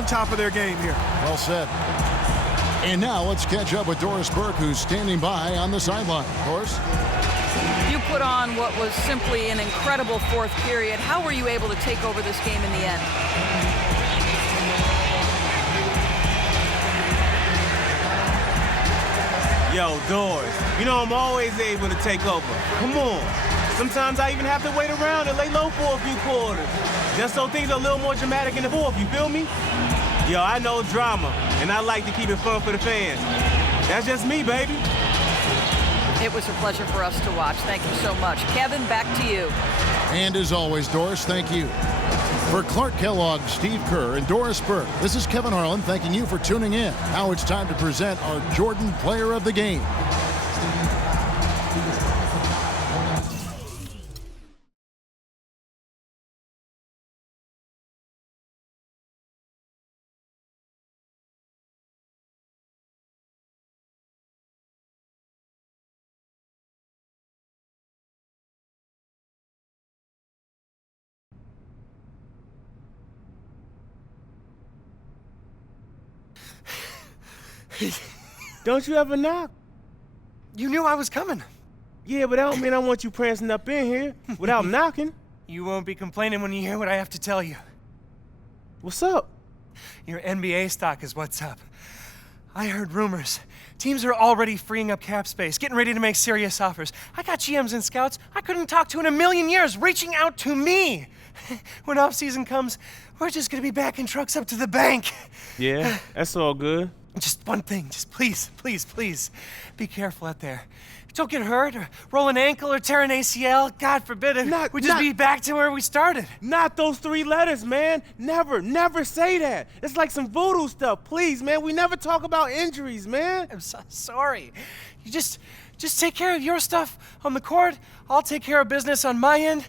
on top of their game here. Well said. And now let's catch up with Doris Burke, who's standing by on the sideline. Doris? You put on what was simply an incredible fourth period. How were you able to take over this game in the end? Yo, Doris, you know I'm always able to take over. Come on. Sometimes I even have to wait around and lay low for a few quarters. Just so things are a little more dramatic in the fourth, you feel me? Yo, I know drama, and I like to keep it fun for the fans. That's just me, baby. It was a pleasure for us to watch. Thank you so much. Kevin, back to you. And as always, Doris, thank you. For Clark Kellogg, Steve Kerr, and Doris Burke, this is Kevin Harlan thanking you for tuning in. Now it's time to present our Jordan Player of the Game. Don't you ever knock? You knew I was coming. Yeah, but that don't mean I want you prancing up in here without knocking. You won't be complaining when you hear what I have to tell you. What's up? Your NBA stock is what's up. I heard rumors. Teams are already freeing up cap space, getting ready to make serious offers. I got GMs and scouts I couldn't talk to in a million years reaching out to me. When off-season comes, we're just gonna be backing trucks up to the bank. Yeah, that's all good. Just one thing, just please, please, please, be careful out there. Don't get hurt or roll an ankle or tear an ACL. God forbid it. We'd just be back to where we started. Not those 3 letters, man. Never, never say that. It's like some voodoo stuff. Please, man, we never talk about injuries, man. I'm so sorry. You just take care of your stuff on the court. I'll take care of business on my end.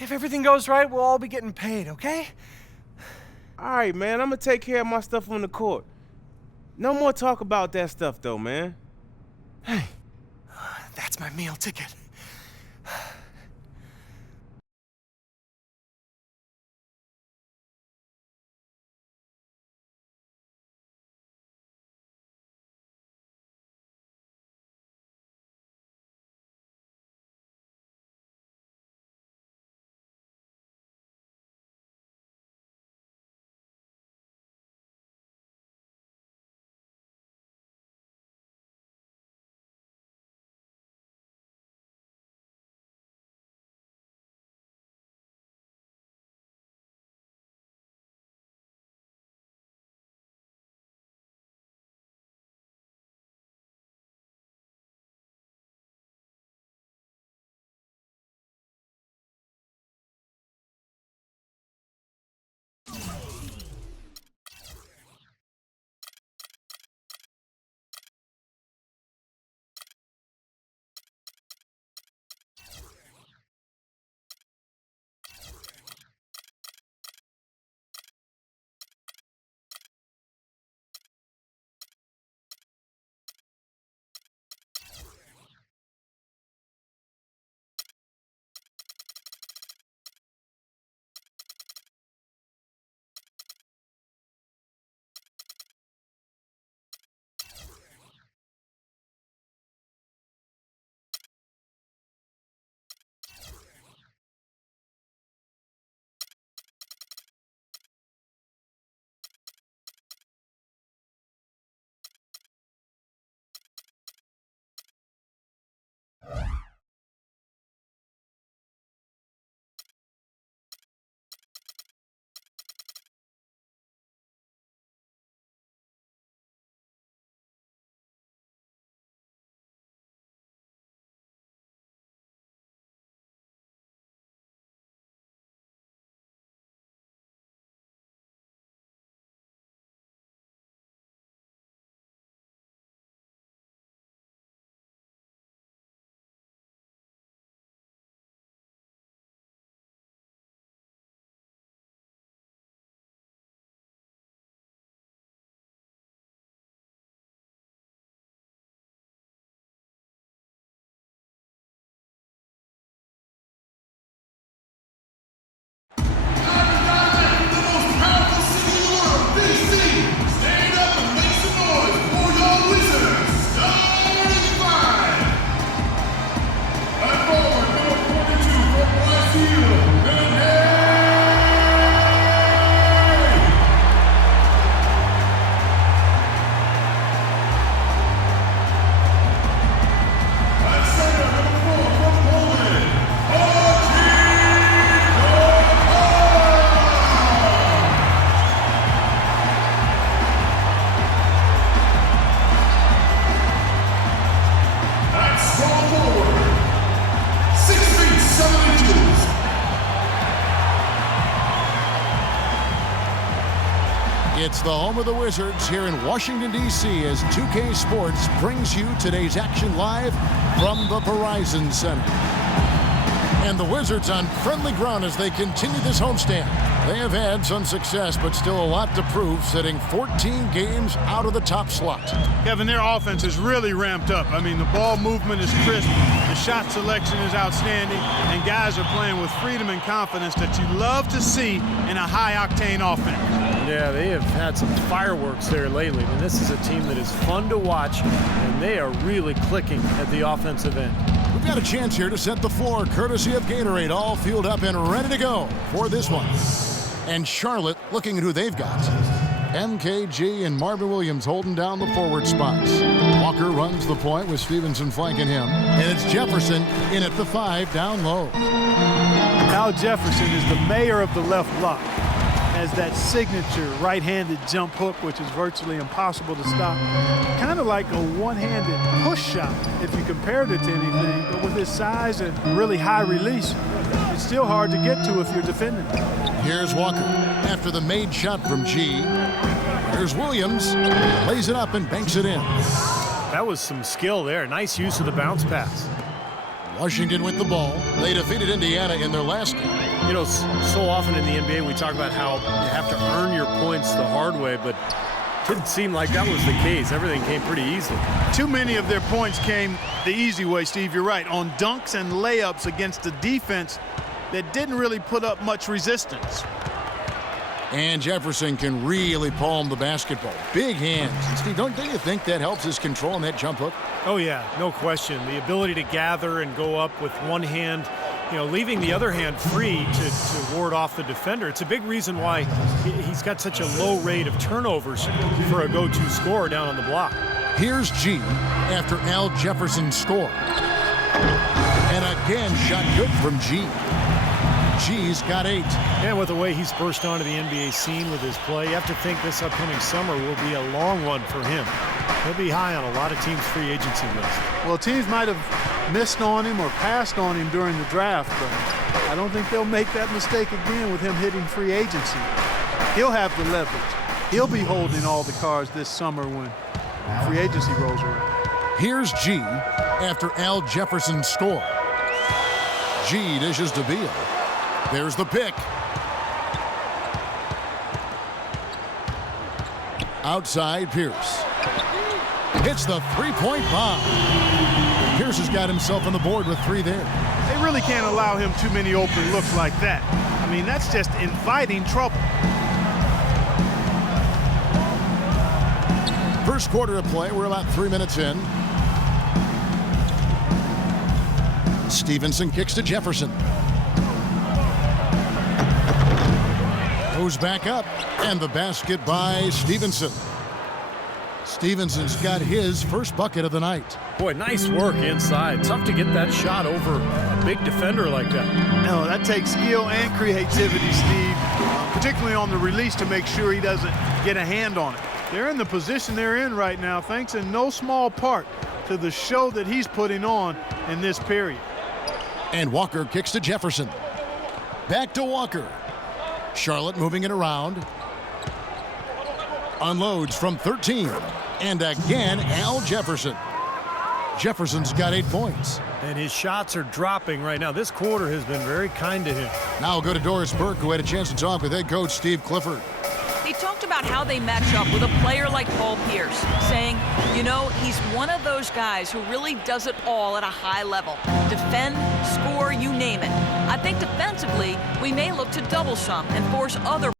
If everything goes right, we'll all be getting paid, okay? All right, man, I'm gonna take care of my stuff on the court. No more talk about that stuff, though, man. Hey, that's my meal ticket. It's the home of the Wizards here in Washington, D.C. as 2K Sports brings you today's action live from the Verizon Center. And the Wizards on friendly ground as they continue this homestand. They have had some success, but still a lot to prove, sitting 14 games out of the top slot. Kevin, their offense is really ramped up. I mean, the ball movement is crisp, the shot selection is outstanding, and guys are playing with freedom and confidence that you love to see in a high-octane offense. Yeah, they have had some fireworks there lately. I mean, this is a team that is fun to watch, and they are really clicking at the offensive end. We've got a chance here to set the floor, courtesy of Gatorade, all fueled up and ready to go for this one. And Charlotte looking at who they've got. MKG and Marvin Williams holding down the forward spots. Walker runs the point with Stevenson flanking him. And it's Jefferson in at the 5 down low. Al Jefferson is the mayor of the left block. Has that signature right-handed jump hook, which is virtually impossible to stop. Kind of like a one-handed push shot if you compared it to anything, but with his size and really high release, it's still hard to get to if you're defending. Here's Walker after the made shot from G. Here's Williams, lays it up and banks it in. That was some skill there. Nice use of the bounce pass. Washington with the ball. They defeated Indiana in their last game. You know, so often in the NBA we talk about how you have to earn your points the hard way, but it didn't seem like that was the case. Everything came pretty easily. Too many of their points came the easy way, Steve. You're right. On dunks and layups against a defense that didn't really put up much resistance. And Jefferson can really palm the basketball. Big hands. And Steve, don't you think that helps his control on that jump hook? Oh, yeah, no question. The ability to gather and go up with one hand, you know, leaving the other hand free to ward off the defender. It's a big reason why he's got such a low rate of turnovers for a go-to scorer down on the block. Here's G after Al Jefferson's score. And again, shot good from G. G's got 8. And with the way he's burst onto the NBA scene with his play, you have to think this upcoming summer will be a long one for him. He'll be high on a lot of teams' free agency lists. Well, teams might have missed on him or passed on him during the draft, but I don't think they'll make that mistake again with him hitting free agency. He'll have the leverage. He'll be holding all the cards this summer when free agency rolls around. Here's G after Al Jefferson's score. G dishes to Beal. There's the pick. Outside Pierce. Hits the three-point bomb. Pierce has got himself on the board with 3 there. They really can't allow him too many open looks like that. I mean, that's just inviting trouble. First quarter of play, we're about 3 minutes in. Stevenson kicks to Jefferson. Goes back up, and the basket by Stevenson. Stevenson's got his first bucket of the night. Boy, nice work inside. Tough to get that shot over a big defender like that. No, that takes skill and creativity, Steve, particularly on the release to make sure he doesn't get a hand on it. They're in the position they're in right now, thanks in no small part to the show that he's putting on in this period. And Walker kicks to Jefferson. Back to Walker. Charlotte moving it around. Unloads from 13. And again, Al Jefferson. Jefferson's got 8 points. And his shots are dropping right now. This quarter has been very kind to him. Now we'll go to Doris Burke, who had a chance to talk with head coach Steve Clifford. He talked about how they match up with a player like Paul Pierce, saying, you know, he's one of those guys who really does it all at a high level. Defend, score, you name it. I think defensively, we may look to double some and force other